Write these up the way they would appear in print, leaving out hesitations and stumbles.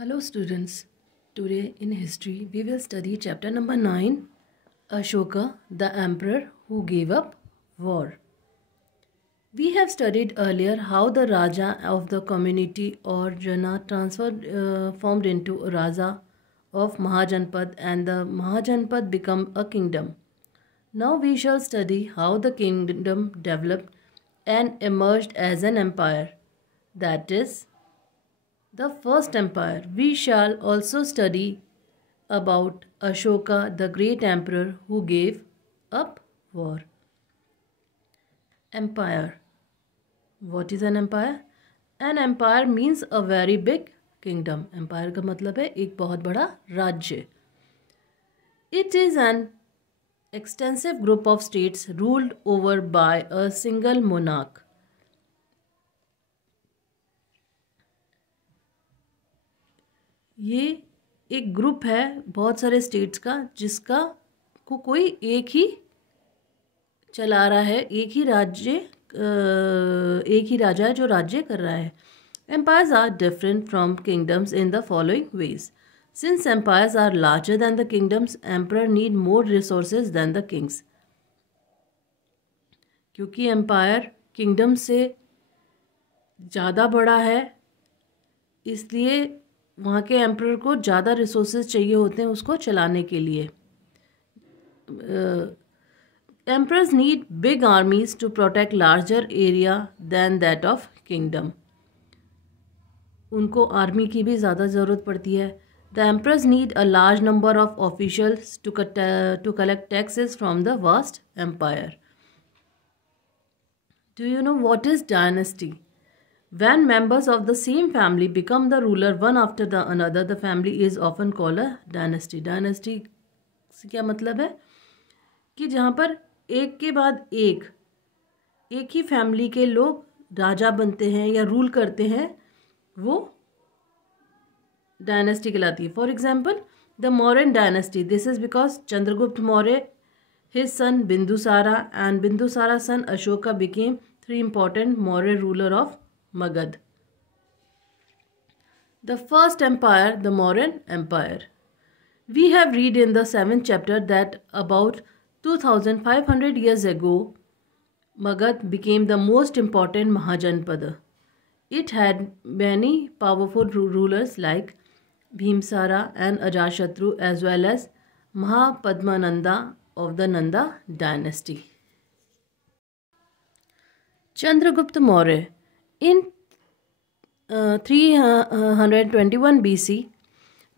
Hello students, today in history we will study chapter number 9, Ashoka, the emperor who gave up war. We have studied earlier how the Raja of the community or Jana formed into a Raja of Mahajanpad and the Mahajanpad become a kingdom. Now we shall study how the kingdom developed and emerged as an empire, that is, the first empire. We shall also study about Ashoka, the great emperor who gave up war. Empire. What is an empire? An empire means a very big kingdom. Empire का मतलब है एक बहुत बड़ा राज्य. It is an extensive group of states ruled over by a single monarch. ये एक group है बहुत सारे स्टेट्स का जिसका को कोई एक ही चला रहा है, एक ही राजा है जो राज्य कर रहा है. Empires are different from kingdoms in the following ways. Since empires are larger than the kingdoms, emperor need more resources than the kings. क्योंकि एम्पायर किंगडम से ज़्यादा बड़ा है, इसलिए वहाँ के एम्परर को ज़्यादा रिसोर्सेज चाहिए होते हैं उसको चलाने के लिए. Emperors need big armies to protect larger area than that of kingdom. उनको आर्मी की भी ज़्यादा ज़रूरत पड़ती है. The emperors need a large number of officials to collect taxes from the vast empire. Do you know what is dynasty? When members of the same family become the ruler one after the another, the family is often called a dynasty. Dynasty से क्या मतलब है कि जहाँ पर एक के बाद एक ही फैमिली के लोग राजा बनते हैं या रूल करते हैं, वो डायनेस्टी कहलाती है. For example the Mauryan dynasty. This is because Chandragupta Maurya, his son Bindusara and Bindusara's son Ashoka became three important Maurya ruler of Magad. The first empire, the Mauryan Empire. We have read in the 7th chapter that about 2500 years ago, Magad became the most important Mahajanpada. It had many powerful rulers like Bhimsara and Ajashatru as well as Mahapadmananda of the Nanda dynasty. Chandragupta Maurya. In 321 BC,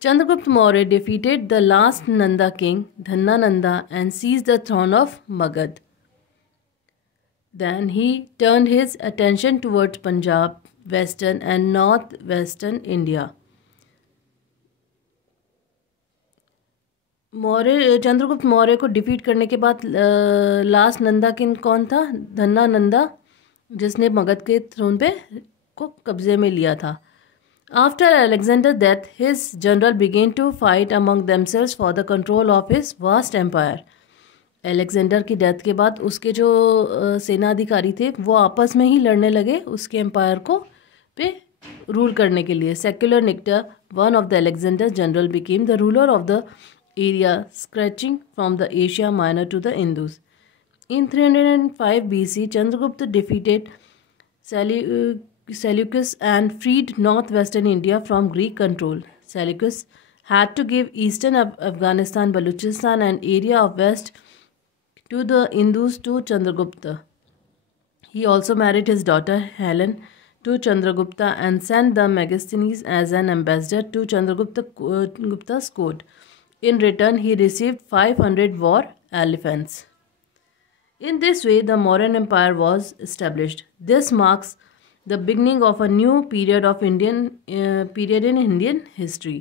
Chandragupta Maurya defeated the last Nanda king, Dhanananda, and seized the throne of Magad. Then he turned his attention towards Punjab, western and northwestern India. Chandragupta Maurya को defeat करने के बाद last Nanda king कौन था? धन्नानंदा, जिसने मगध के throne पे को कब्जे में लिया था. After Alexander death his general began to fight among themselves for the control of his vast empire. Alexander की डेथ के बाद उसके जो सेनाधिकारी थे वो आपस में ही लड़ने लगे उसके एम्पायर को पे रूल करने के लिए. Seleucus Nicator, one of the Alexander general, became the ruler of the area stretching from the Asia Minor to the Indus. In 305 BC, Chandragupta defeated Seleucus and freed northwestern India from Greek control. Seleucus had to give eastern Afghanistan, Baluchistan and area of west to the Indus to Chandragupta. He also married his daughter Helen to Chandragupta and sent the Megasthenes as an ambassador to Chandragupta's court. In return, he received 500 war elephants. In this way, the Mauryan Empire was established. This marks the beginning of a new period in Indian history.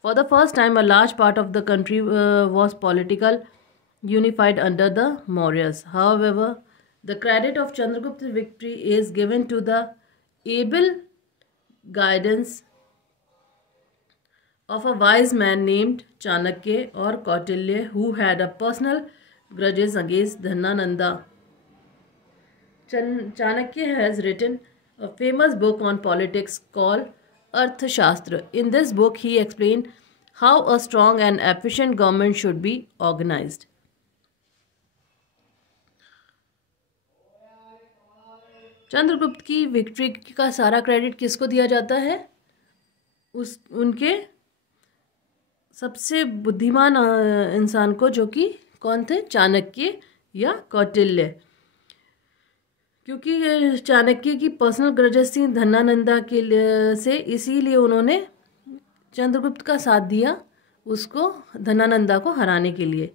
For the first time, a large part of the country was politically unified under the Mauryas. However, the credit of Chandragupta's victory is given to the able guidance of a wise man named Chanakya or Kautilya, who had a personal grudges against Dhanananda. Chanakya has written a famous book on politics called Arthashastra. In this book, he explained how a strong and efficient government should be organized. Chandragupta की victory का सारा credit किसको दिया जाता है? उनके सबसे बुद्धिमान इंसान को, जो कि कौन थे? चाणक्य या कौटिल्य। क्योंकि चाणक्य की पर्सनल ग्रजेस थी धनानंदा के से, इसीलिए उन्होंने चंद्रगुप्त का साथ दिया उसको धनानंदा को हराने के लिए।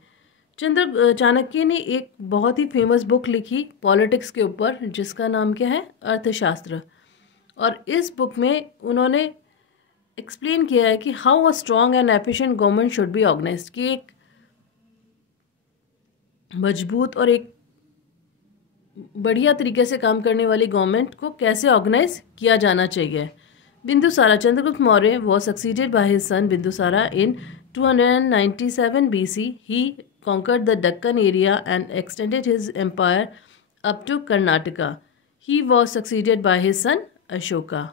चाणक्य ने एक बहुत ही फेमस बुक लिखी पॉलिटिक्स के ऊपर, जिसका नाम क्या है? अर्थशास्त्र। और इस बुक में उन्होंने एक्सप्लेन किया है कि how a strong and efficient government should be organised, कि एक मजबूत और एक बढ़िया तरीके से काम करने वाली गवर्नमेंट को कैसे ऑर्गेनाइज किया जाना चाहिए। Bindusara, Chandragupta Maurya was succeeded by his son Bindusara in 297 BC. He conquered the Deccan area and extended his empire up to Karnataka. He was succeeded by his son Ashoka.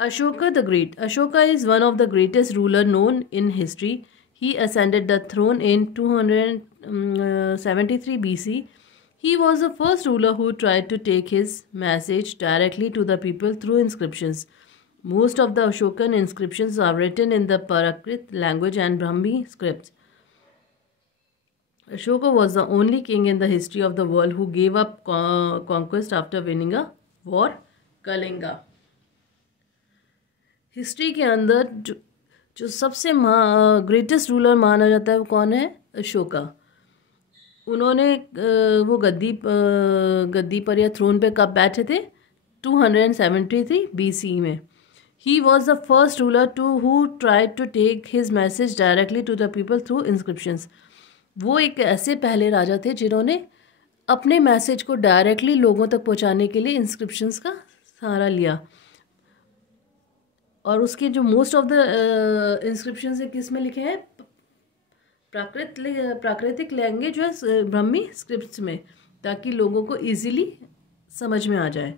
Ashoka the Great. Ashoka is one of the greatest ruler known in history. He ascended the throne in 273 BC. He was the first ruler who tried to take his message directly to the people through inscriptions. Most of the Ashokan inscriptions are written in the Prakrit language and Brahmi scripts. Ashoka was the only king in the history of the world who gave up conquest after winning a war, Kalinga. History के अंदर जो सबसे greatest ruler माना जाता है वो कौन है? अशोका। उन्होंने वो गद्दी पर या थ्रोन पे कब बैठे थे? 273 BC में। He was the first ruler who tried to take his message directly to the people through inscriptions. वो एक ऐसे पहले राजा थे जिन्होंने अपने मैसेज को डायरेक्टली लोगों तक पहुंचाने के लिए इंस्क्रिप्शंस का सहारा लिया। और उसके जो मोस्ट ऑफ द इंस्क्रिप्शंस है किस में लिखे हैं? प्राकृतिक लैंग्वेज है, ब्राह्मी स्क्रिप्ट्स में, ताकि लोगों को इजीली समझ में आ जाए।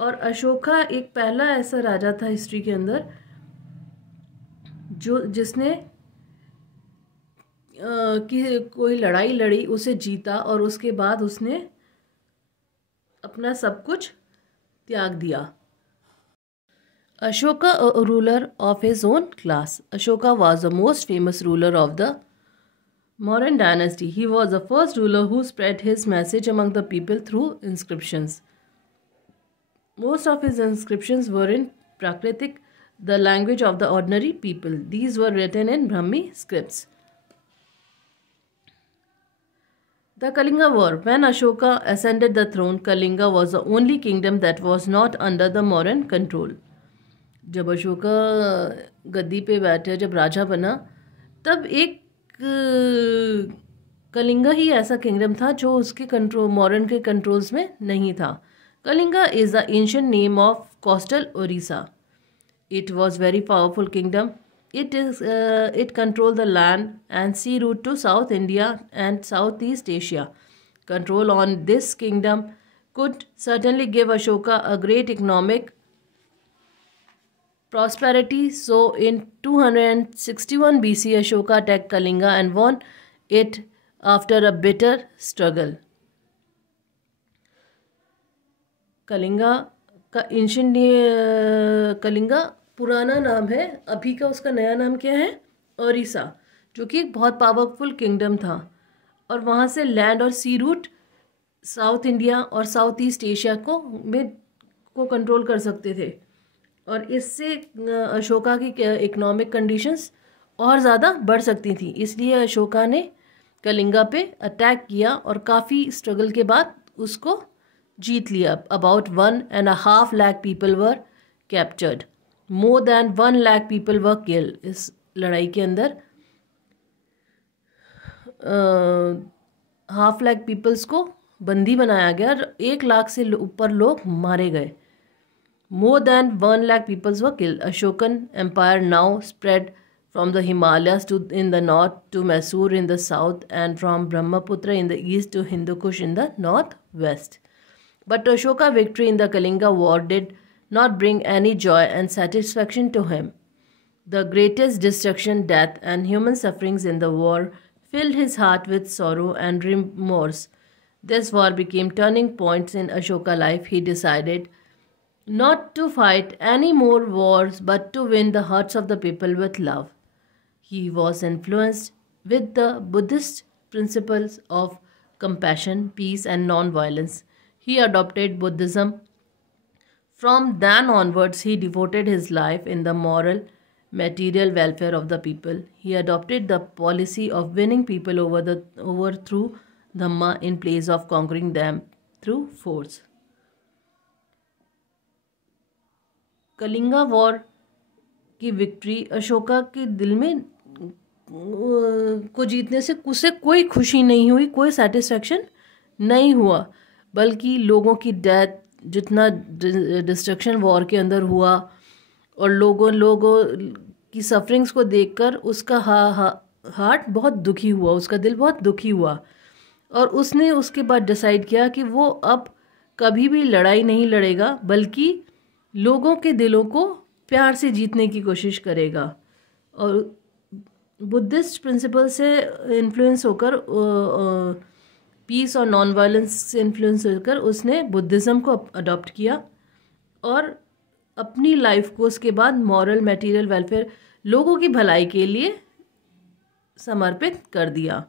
और अशोका एक पहला ऐसा राजा था हिस्ट्री के अंदर जिसने कि कोई लड़ाई लड़ी, उसे जीता और उसके बाद उसने अपना सब कुछ त्याग दिया। Ashoka, a ruler of his own class. Ashoka was the most famous ruler of the Mauryan dynasty. He was the first ruler who spread his message among the people through inscriptions. Most of his inscriptions were in Prakritic, the language of the ordinary people. These were written in Brahmi scripts. The Kalinga War. When Ashoka ascended the throne, Kalinga was the only kingdom that was not under the Mauryan control. जब अशोका गद्दी पे बैठे, जब राजा बना, तब एक कलिंगा ही ऐसा kingdom था जो उसके कंट्रोल, मौर्यन के कंट्रोल्स में नहीं था। Kalinga is the ancient name of coastal Odisha. It was very powerful kingdom. It control the land and sea route to south India and south east Asia. Control on this kingdom could certainly give Ashoka a great economic prosperity. So in 261 BC, Ashoka attacked Kalinga and won it after a bitter struggle. Kalinga का ancient Kalinga पुराना नाम है, अभी का उसका नया नाम क्या है? ओडिशा, जो कि एक बहुत पावरफुल किंगडम था और वहाँ से लैंड और सी रूट साउथ इंडिया और साउथ ईस्ट एशिया को कंट्रोल कर सकते थे। और इससे अशोका की इकोनॉमिक कंडीशंस और ज़्यादा बढ़ सकती थी, इसलिए अशोका ने कलिंगा पे अटैक किया और काफ़ी स्ट्रगल के बाद उसको जीत लिया। About 1.5 lakh people were captured, more than 1 lakh people were killed. इस लड़ाई के अंदर 1/2 लाख पीपल्स को बंदी बनाया गया और 1 लाख से ऊपर लोग मारे गए। More than 1 lakh peoples were killed. Ashokan Empire now spread from the Himalayas in the north to Mysore in the south and from Brahmaputra in the east to Hindu Kush in the northwest. But Ashoka's victory in the Kalinga War did not bring any joy and satisfaction to him. The greatest destruction, death, and human sufferings in the war filled his heart with sorrow and remorse. This war became turning points in Ashoka's life. He decided not to fight any more wars but to win the hearts of the people with love. He was influenced with the Buddhist principles of compassion, peace, and non-violence. He adopted Buddhism. From then onwards, he devoted his life in the moral, material welfare of the people. He adopted the policy of winning people over through Dhamma in place of conquering them through force. Kalinga war की victory Ashoka के दिल में को जीतने से उसे कोई खुशी नहीं हुई, कोई सेटिस्फैक्शन नहीं हुआ, बल्कि लोगों की डेथ, जितना डिस्ट्रक्शन वॉर के अंदर हुआ और लोगों की सफरिंग्स को देखकर उसका हार्ट बहुत दुखी हुआ, उसका दिल बहुत दुखी हुआ और उसने उसके बाद डिसाइड किया कि वो अब कभी भी लड़ाई नहीं लड़ेगा, बल्कि लोगों के दिलों को प्यार से जीतने की कोशिश करेगा। और बुद्धिस्ट प्रिंसिपल से इन्फ्लुएंस होकर, पीस और नॉन वायलेंस से इन्फ्लुएंस होकर उसने बुद्धिज़्म को अडॉप्ट किया और अपनी लाइफ को उसके बाद मॉरल, मटेरियल वेलफेयर, लोगों की भलाई के लिए समर्पित कर दिया।